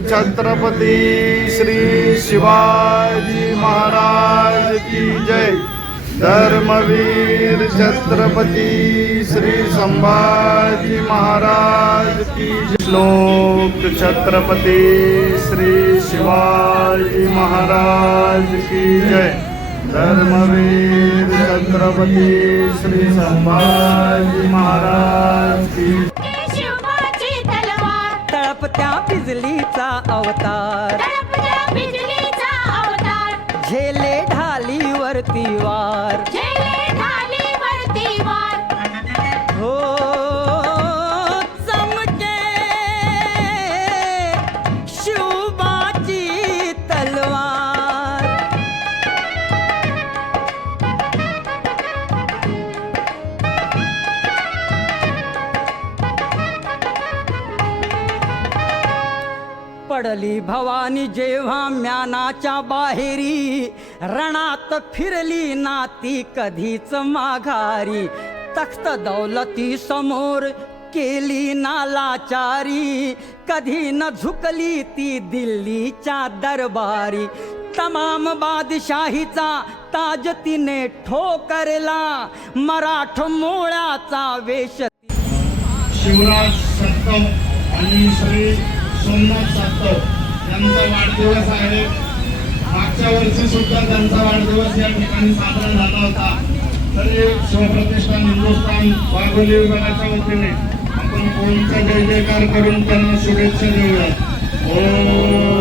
छत्रपती श्री शिवाजी महाराज की जय. धर्मवीर छत्रपती श्री संभाजी महाराज की श्लोक छत्रपती श्री शिवाजी महाराज की जय. धर्मवीर छत्रपती श्री संभाजी महाराज की तळपत्या बिजलीचा अवतार. झेले ढालीवरती वार. पडली. भवानी जेव्हा म्यानाच्या बाहेरी रणात फिरली नाती कधीच माघारी. तख्त दौलती समोर केली नालाचारी. कधी न झुकली ती दिल्लीच्या दरबारी. तमाम बादशाहीचा ताज तिने ठोकरला. मराठ मोळ्याचा वेश शिवराज सत्तम आणि श्री सोमनाथ सातव यांचा वाढदिवस आहे. मागच्या वर्षी सुद्धा त्यांचा वाढदिवस या ठिकाणी साजरा झाला होता. तरी शिवप्रतिष्ठान हिंदुस्थान वाघोली विभागाच्या वतीने आपण कोणचा जय जयकार करून त्यांना शुभेच्छा देऊया ओ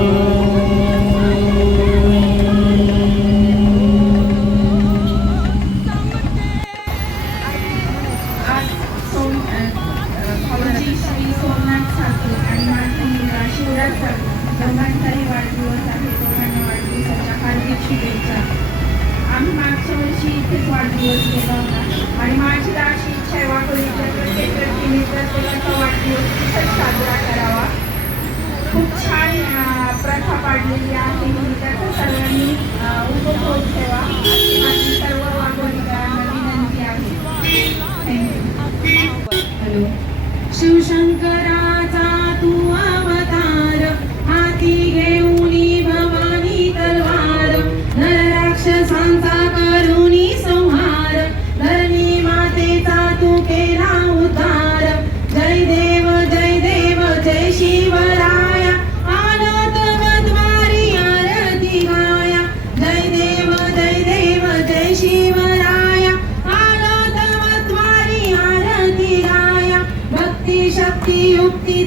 वाढदिवस आहे. दोघांना वाढदिवसाच्या हार्दिक शुभेच्छा. आम्ही मागच्या वर्षी इथेच वाढदिवस केला होता. आणि माझी तर अशी इच्छा आहे वाघोलीच्या प्रत्येक व्यक्तीने प्रत्येकाचा वाढदिवस तिथंच साजरा करावा. खूप छान प्रथा पाडलेली आहे. त्याचा सर्वांनी उपभोग ठेवा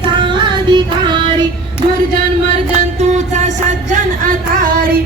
अधिकारी दुर्जन मर्जन तुझा सज्जन अतारी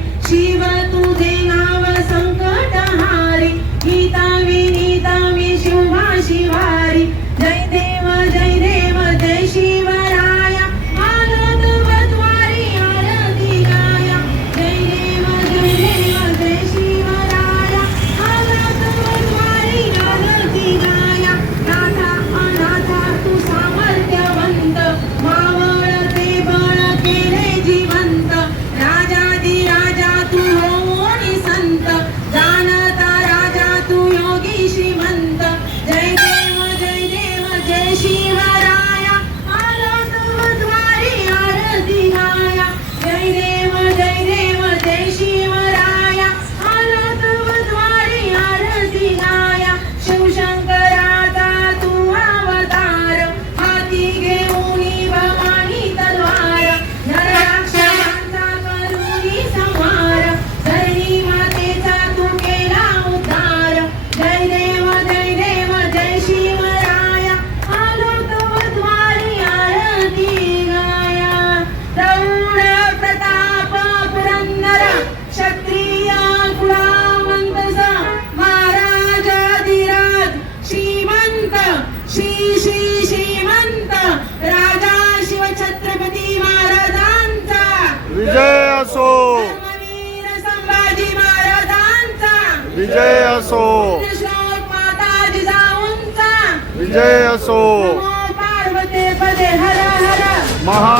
विजय असो. धर्मवीर संभाजी महाराजांचा. विजय असो. विजय असो. नमो पार्वते पदे हर हर. महादेव